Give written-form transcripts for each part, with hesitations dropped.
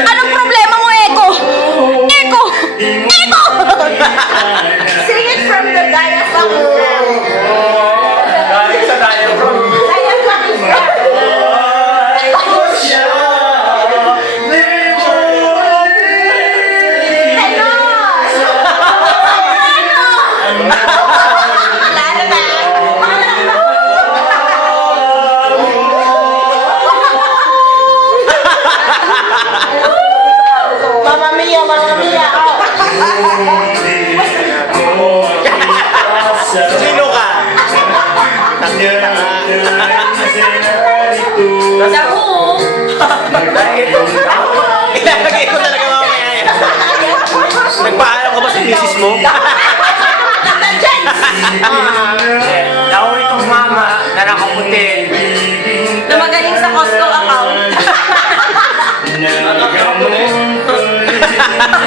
Anong problema mo, Eko? Eko! Eko! Sing it from the diaphragm. Galing sa diaphragm. Diaphragm is there. Mamma mia, mamma mia. Sino ka? Tangina ka. Dahu. Ilalagay ko talaga mamaya yan. Nagpaalam ka ba sa misis mo? Nauli kong mama na nakaputi. Na magaling sa Costco account.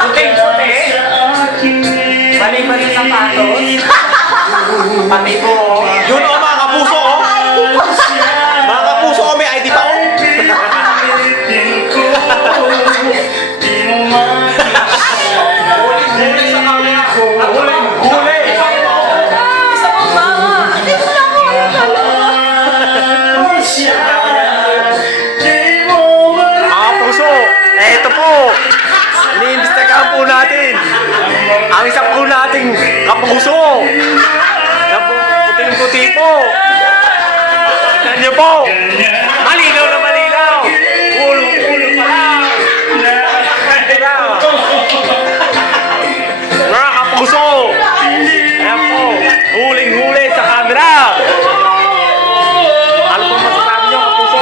Puting-puti. Bali-bali sa sapatos. Pati po. Yun o mga kapuso o. Mga kapuso o may ID pa o. Huli sa camera. Huli. Isa mo ba? Hindi ko lang ako Mga kapuso, eto po. Iniimbestigahan po natin. Ang isang po nating kapuso. Na puting-puti po. Tignan niyo po. Malinaw na malinaw. Ulo-ulo pa lang. Mga kapuso. Ayan po. Huling-huli sa camera. Ano po masasabi niyo, kapuso?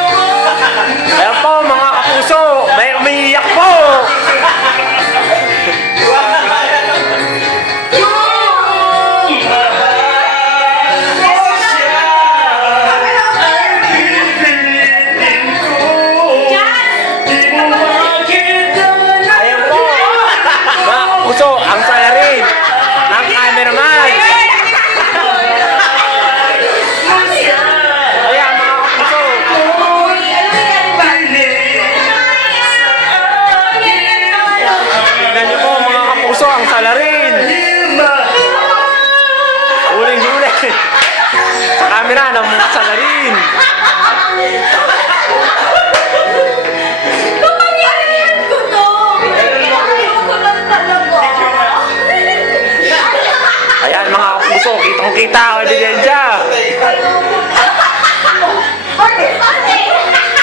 Ayan po mga kapuso, may umiiyak po! Ayan po, mga kapuso, ang saya rin ng cameraman! Ayan mga kapuso, tignan niyo po mga kapuso, ang salarin! Huling-huli! Sa camera ng mga salarin! Kapangyarihan ko to! Pinagkakaroon ko lang talaga. Ayan mga kapuso, kitang-kita ang ebidensya!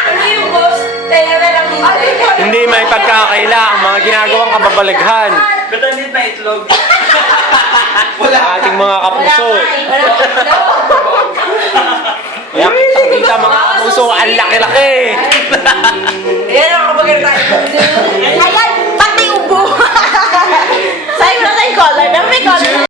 Ano yung boss? Tera lang hindi. Hindi may pagkakaila ang mga ginagawang kababalaghan Ba't hindi na itlog? sa ating mga kapuso. Wala Ayan, kitang-kita mga kapuso, ang laki-laki! Ayan ang kapag tayo. Ayan